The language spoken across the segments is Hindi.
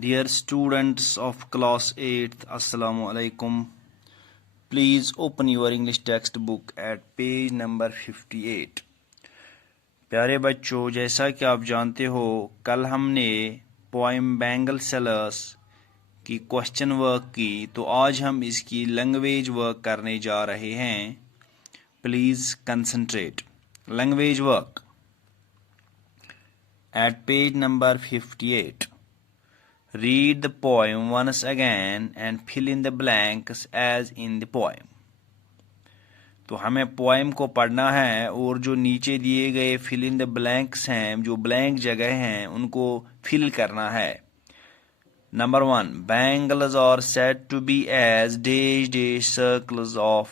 Dear students of class 8th, Assalamu alaikum. Please open your English textbook at page number 58. प्यारे बच्चों, जैसा कि आप जानते हो कल हमने पोएम बैंगल सेलर्स की क्वेश्चन वर्क की, तो आज हम इसकी लैंग्वेज वर्क करने जा रहे हैं. Please concentrate. Language work at page number 58. Read the poem once again and fill in the blanks as in the poem. तो हमें पोएम को पढ़ना है और जो नीचे दिए गए फिल इन द ब्लैंक्स हैं, जो ब्लैंक जगह हैं, उनको फिल करना है. Number 1. Bangles are said to be as dash circles of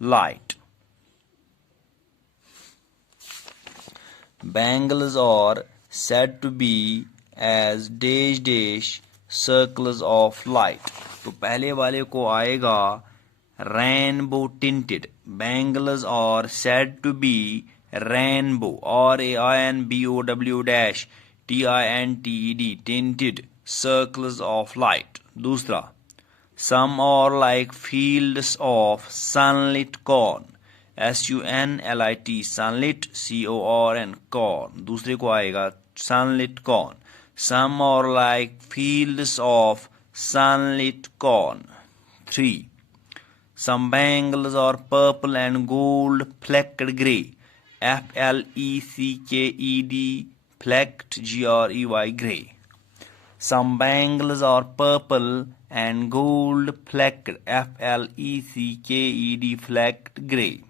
light. Bangles are said to be as dash circles of light. तो पहले वाले को आएगा rainbow tinted. Bangles are said to be rainbow, RAINBOW dash TINTED, tinted circles of light. दूसरा, some are like fields of sunlit corn, SUNLIT, sunlit CORN, corn. दूसरे को आएगा sunlit corn. Some are like fields of sunlit corn. 3. Some bangles are purple and gold flecked grey, FLECKED, flecked GREY, grey. Some bangles are purple and gold flecked, FLECKED, flecked grey.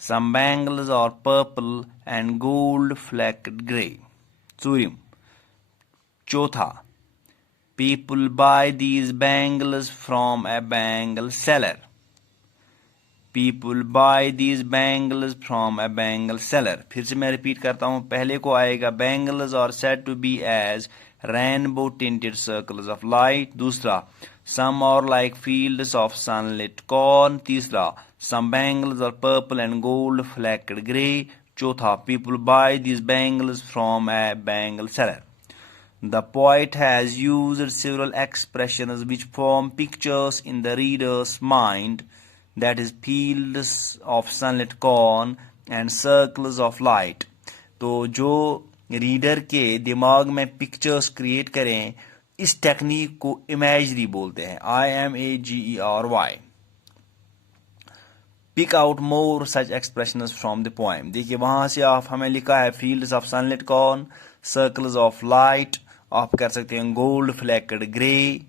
Some bangles are purple and gold flecked grey. चौथा, people buy these bangles from a bangle seller. People buy these bangles from a bangle seller. फिर से मैं रिपीट करता हूँ. पहले को आएगा bangles are said to be as rainbow tinted circles of light. दूसरा, some are like fields of sunlit corn. तीसरा, some bangles are purple and gold flecked grey. चौथा, people buy these bangles from a bangle seller. The poet has used several expressions which form pictures in the reader's mind, that is fields of sunlit corn and circles of light. तो जो रीडर के दिमाग में पिक्चर्स क्रिएट करें, इस टेक्निक को इमेजरी बोलते हैं, IMAGERY. Pick out more such expressions from the poem. देखिए वहां से आप हमें लिखा है fields of sunlit corn, circles of light, आप कर सकते हैं gold flecked grey,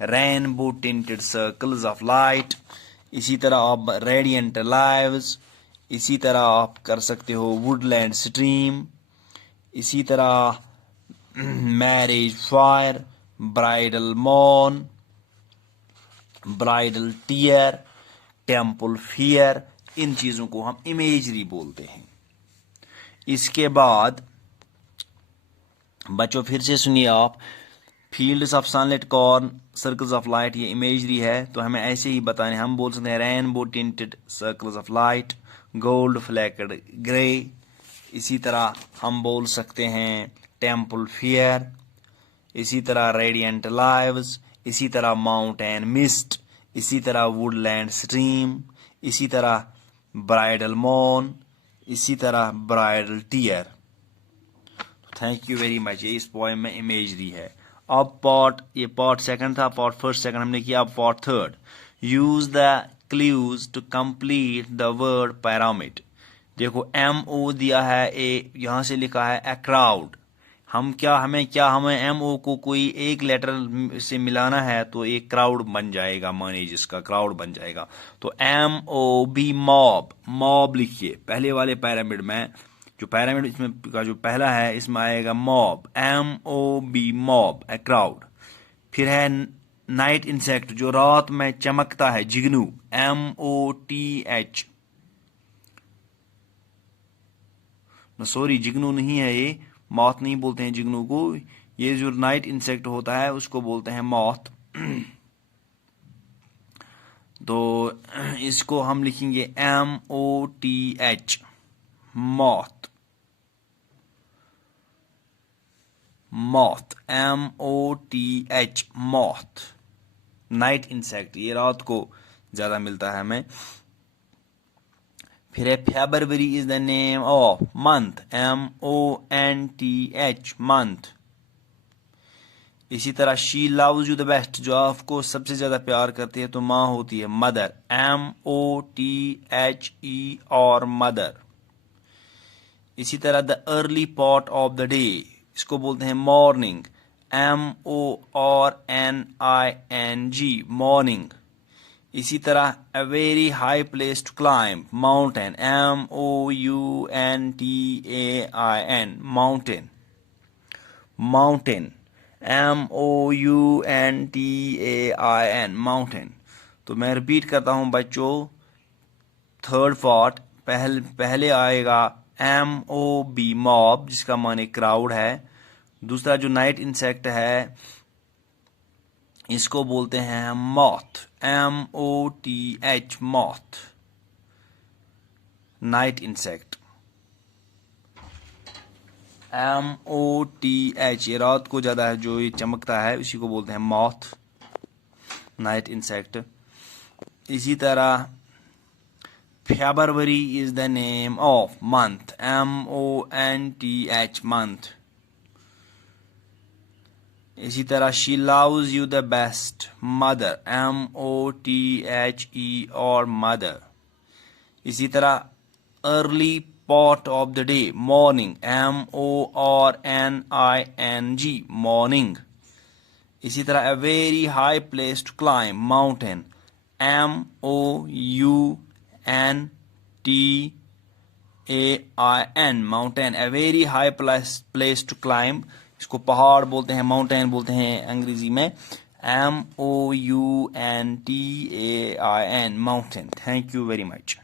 rainbow tinted circles of light. इसी तरह आप radiant lives, इसी तरह आप कर सकते हो woodland stream, इसी तरह marriage fire, bridal morn, bridal tear, temple fear. इन चीजों को हम इमेजरी बोलते हैं. इसके बाद बच्चों फिर से सुनिए आप, fields of sunlight corn, circles of light, ये इमेजरी है, तो हमें ऐसे ही बताने. हम बोल सकते हैं rainbow tinted circles of light, gold flaked grey. इसी तरह हम बोल सकते हैं टेम्पल फियर, इसी तरह रेडियंट लाइव्स, इसी तरह माउंटेन मिस्ट, इसी तरह वुडलैंड स्ट्रीम, इसी तरह ब्राइडल मॉन, इसी तरह bridal tear. Thank you very much. ये इस पोएम में इमेजरी है. अब ये पार्ट सेकंड था, पार्ट फर्स्ट सेकंड हमने किया. अब part third, use the clues to complete the word pyramid. देखो MO दिया है, यहां से लिखा है ए क्राउड. हमें MO को कोई एक लेटर से मिलाना है तो एक क्राउड बन जाएगा, माने जिसका क्राउड बन जाएगा. तो MOB मॉब. मॉब लिखिए पहले वाले पैरामिड में. जो पैरामिड इसमें का जो पहला है, इसमें आएगा mob, MOB mob, a crowd. फिर है नाइट इंसेक्ट, जो रात में चमकता है, जिग्नू, MOTH. सॉरी, जिग्नू नहीं है ये, मॉथ नहीं बोलते हैं जिग्नू को. ये जो नाइट इंसेक्ट होता है उसको बोलते हैं मॉथ. तो इसको हम लिखेंगे MOTH, moth. moth, MOTH, moth, night insect, ये रात को ज्यादा मिलता है हमें। फिर है February is the name of month, MONTH, month. इसी तरह she loves you the best, जो आपको सबसे ज्यादा प्यार करती है तो माँ होती है मदर, MOTHE, और मदर। इसी तरह the early part of the day, इसको बोलते हैं मॉर्निंग, MORNING, मॉर्निंग। इसी तरह a very high place to climb, mountain, MOUNTAIN, mountain, mountain, MOUNTAIN, mountain. तो मैं रिपीट करता हूं बच्चों, थर्ड पार्ट पहले आएगा MOB, मॉब, जिसका माने क्राउड है। दूसरा जो नाइट इंसेक्ट है इसको बोलते हैं moth, MOTH, moth, night insect. MOTH, ये रात को ज्यादा है, जो ये चमकता है उसी को बोलते हैं मॉथ, नाइट इंसेक्ट। इसी तरह February is the name of month, MONTH, month। इसी तरह she loves you the best, mother, MOTHE, और mother। इसी तरह early part of the day, morning, MORNING, morning। इसी तरह a very high place to climb, mountain, MOUNTAIN, mountain, a very high place to climb, इसको पहाड़ बोलते हैं, माउंटेन बोलते हैं अंग्रेजी में, MOUNTAIN, mountain। Thank you very much.